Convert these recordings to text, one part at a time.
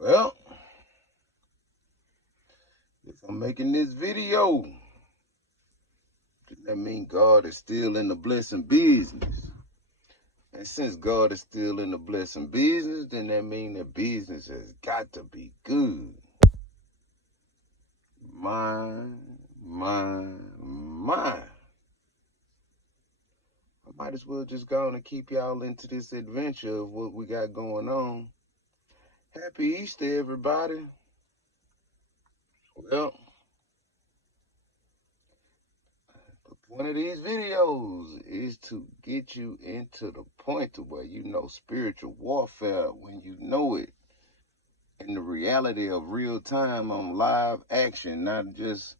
Well, if I'm making this video, then that means God is still in the blessing business. And since God is still in the blessing business, then that means that business has got to be good. Mine. I might as well just go on and keep y'all into this adventure of what we got going on. Happy Easter, everybody. Well, the point of these videos is to get you into the point to where you know spiritual warfare when you know it. And the reality of real time on live action, not just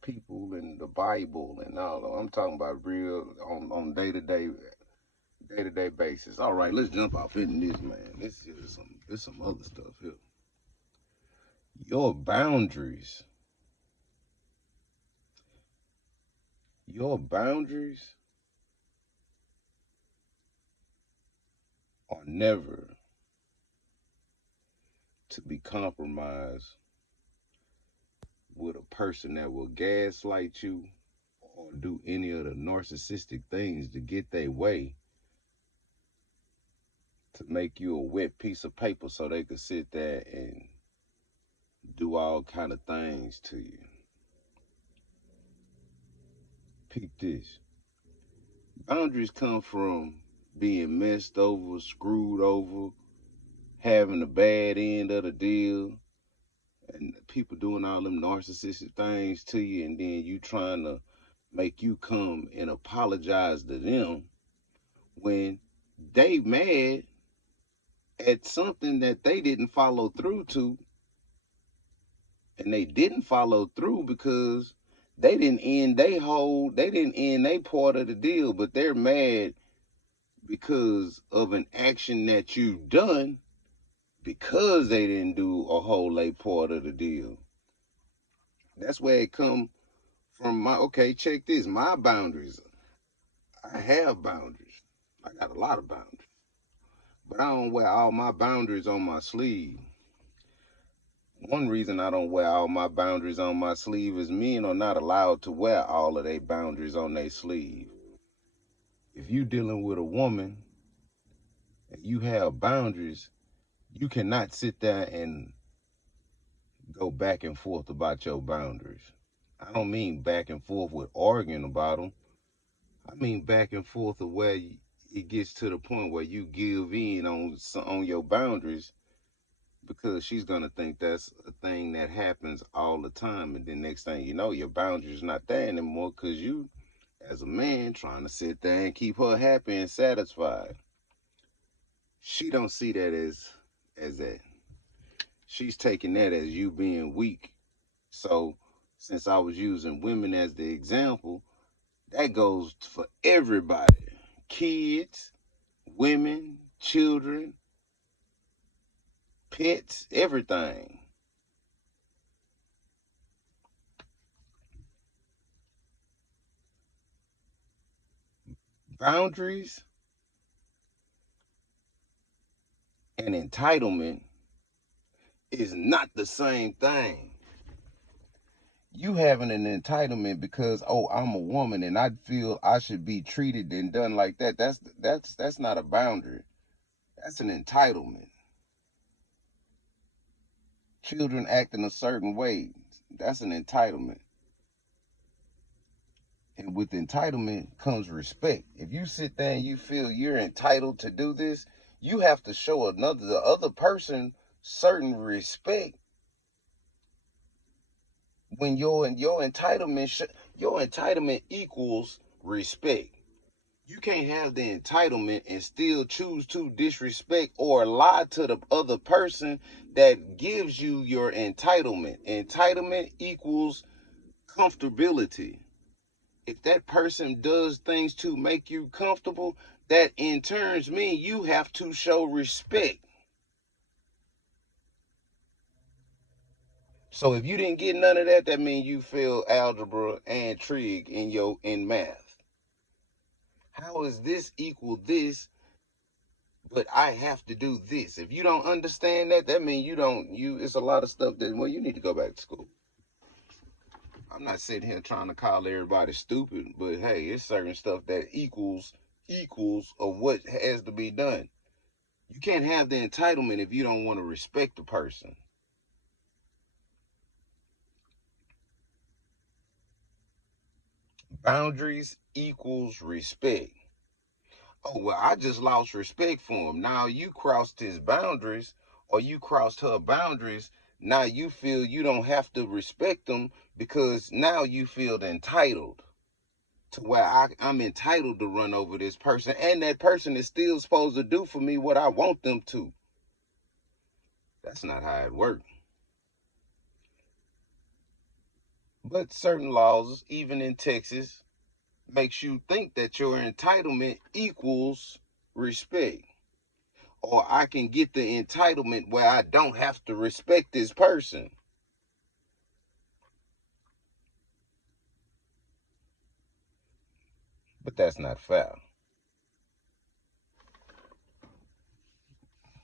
people in the Bible and all. I'm talking about real on day-to-day basis. All right, let's jump off into this, man. This is some other stuff here. Your boundaries. Your boundaries are never to be compromised with a person that will gaslight you or do any of the narcissistic things to get their way, to make you a wet piece of paper so they could sit there and do all kind of things to you. Peep this. Boundaries come from being messed over, screwed over, having a bad end of the deal, and people doing all them narcissistic things to you, and then you trying to make you come and apologize to them when they mad at something that they didn't follow through to. And they didn't follow through because they didn't end their part of the deal, but they're mad because of an action that you've done because they didn't do a whole part of the deal. That's where it come from. Okay, check this. My boundaries. I have boundaries. I got a lot of boundaries. But I don't wear all my boundaries on my sleeve. One reason I don't wear all my boundaries on my sleeve is men are not allowed to wear all of their boundaries on their sleeve. If you dealing with a woman and you have boundaries, you cannot sit there and go back and forth about your boundaries. I don't mean back and forth with arguing about them. I mean back and forth of where it gets to the point where you give in on your boundaries, because she's gonna think that's a thing that happens all the time, and then next thing you know, your boundaries not there anymore because you, as a man, trying to sit there and keep her happy and satisfied. She don't see that as that. She's taking that as you being weak. So since I was using women as the example, that goes for everybody. Kids, women, children, pets, everything. Boundaries and entitlement is not the same thing. You having an entitlement because, oh, I'm a woman and I feel I should be treated and done like that. That's not a boundary. That's an entitlement. Children acting a certain way. That's an entitlement. And with entitlement comes respect. If you sit there and you feel you're entitled to do this, you have to show the other person certain respect. When your entitlement equals respect. You can't have the entitlement and still choose to disrespect or lie to the other person that gives you your entitlement. Entitlement equals comfortability. If that person does things to make you comfortable, that in turns means you have to show respect. So if you didn't get none of that, that means you failed algebra and trig in math. How is this equal this? but I have to do this. If you don't understand that, that means it's a lot of stuff that, well, you need to go back to school. I'm not sitting here trying to call everybody stupid, but hey, it's certain stuff that equals of what has to be done. You can't have the entitlement if you don't want to respect the person. Boundaries equals respect. Oh, well, I just lost respect for him. Now you crossed his boundaries or you crossed her boundaries. Now you feel you don't have to respect them because now you feel entitled to where I'm entitled to run over this person. And that person is still supposed to do for me what I want them to. That's not how it works. But certain laws, even in Texas, makes you think that your entitlement equals respect. Or I can get the entitlement where I don't have to respect this person. But that's not fair.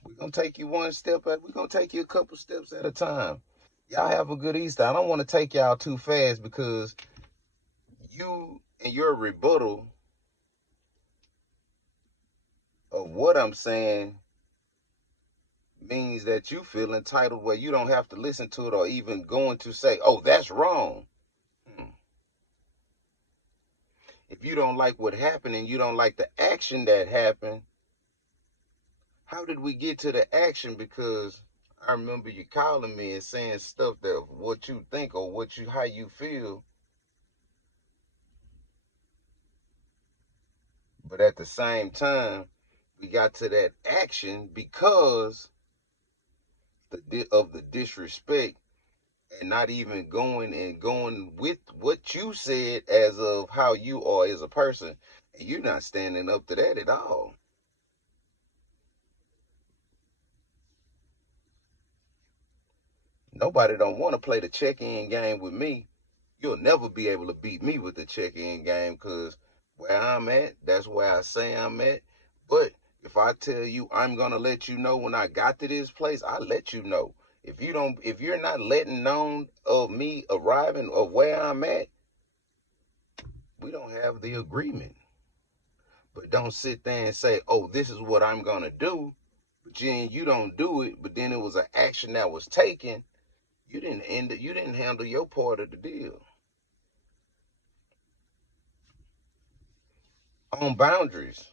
We're going to take you one step we're going to take you a couple steps at a time. Y'all have a good Easter. I don't want to take y'all too fast because you and your rebuttal of what I'm saying means that you feel entitled where you don't have to listen to it or even going to say, oh, that's wrong. If you don't like what happened and you don't like the action that happened, how did we get to the action? Because I remember you calling me and saying stuff that what you think or how you feel. But at the same time, we got to that action because of the disrespect and not even going with what you said as of how you are as a person. And you're not standing up to that at all. Nobody don't want to play the check-in game with me. You'll never be able to beat me with the check-in game because where I'm at, that's where I say I'm at. But if I tell you I'm gonna let you know when I got to this place, I let you know. If you're not letting known of me arriving of where I'm at, we don't have the agreement. But don't sit there and say, oh, this is what I'm gonna do, but then you don't do it, but then it was an action that was taken. You didn't handle your part of the deal. On boundaries.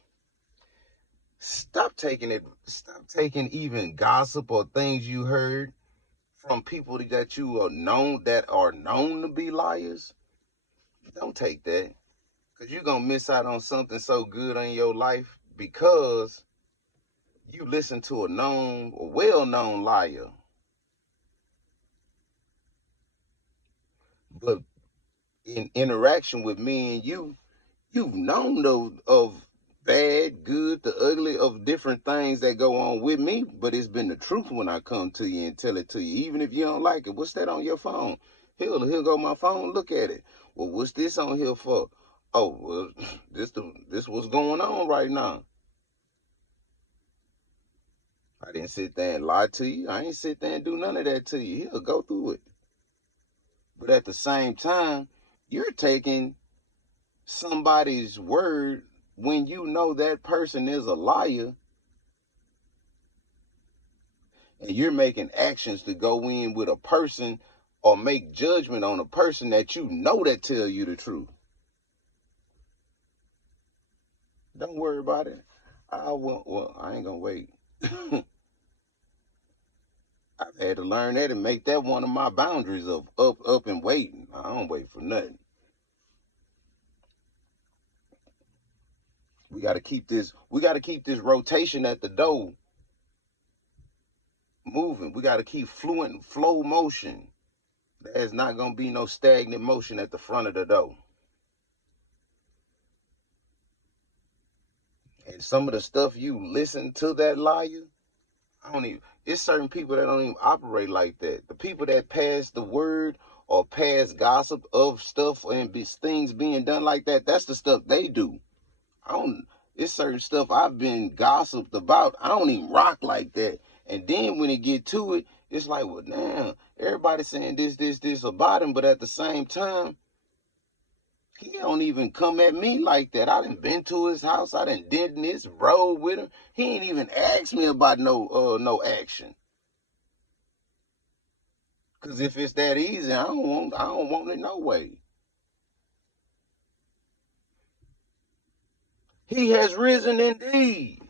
Stop taking even gossip or things you heard from people that are known to be liars. Don't take that. Because you're going to miss out on something so good in your life because you listen to a well-known liar. But in interaction with me and you've known of bad, good, the ugly of different things that go on with me, but it's been the truth when I come to you and tell it to you. Even if you don't like it, what's that on your phone? He'll go my phone, look at it. Well, what's this on here for? Oh, well, this what's going on right now. I didn't sit there and lie to you. I ain't sit there and do none of that to you. He'll go through it. But at the same time, you're taking somebody's word when you know that person is a liar and you're making actions to go in with a person or make judgment on a person that you know that tell you the truth. Don't worry about it. I ain't gonna wait. I've had to learn that and make that one of my boundaries of up and waiting. I don't wait for nothing. We gotta keep this rotation at the door moving. We gotta keep fluent flow motion. There's not gonna be no stagnant motion at the front of the door. And some of the stuff you listen to that liar, it's certain people that don't even operate like that. The people that pass the word or pass gossip of stuff and things being done like that, that's the stuff they do. It's certain stuff I've been gossiped about. I don't even rock like that. And then when it get to it, it's like, well, now everybody saying this about him, but at the same time, he don't even come at me like that. I done been to his house. I done did this road with him. He ain't even asked me about no action. Cause if it's that easy, I don't want it no way. He has risen indeed.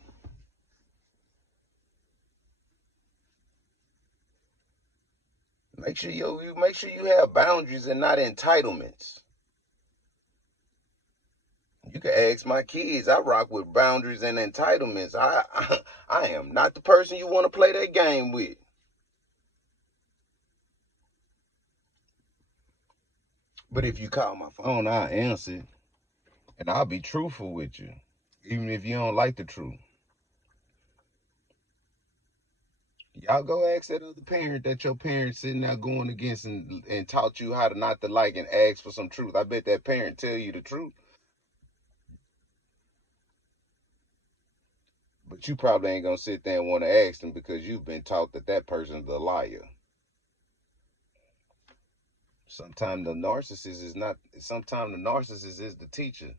Make sure you have boundaries and not entitlements. You can ask my kids. I rock with boundaries and entitlements. I am not the person you want to play that game with. But if you call my phone, I'll answer, and I'll be truthful with you, even if you don't like the truth. Y'all go ask that other parent that your parents sitting there going against and taught you how to not to like and ask for some truth. I bet that parent tell you the truth. But you probably ain't gonna sit there and want to ask them because you've been taught that that person's a liar. Sometimes the narcissist is not. Sometimes the narcissist is the teacher.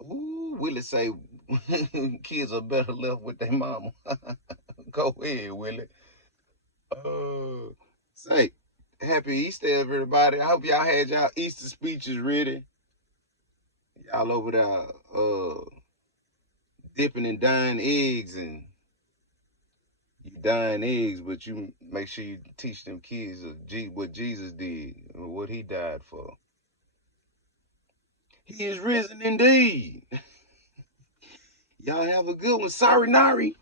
Ooh, Willie say kids are better left with their mama. Go ahead, Willie. Uh, say happy Easter, everybody. I hope y'all had y'all Easter speeches ready. Y'all over there dipping and dyeing eggs, and you dyeing eggs, but you make sure you teach them kids what Jesus did, what he died for. He is risen indeed. Y'all have a good one. Sorry, Nari.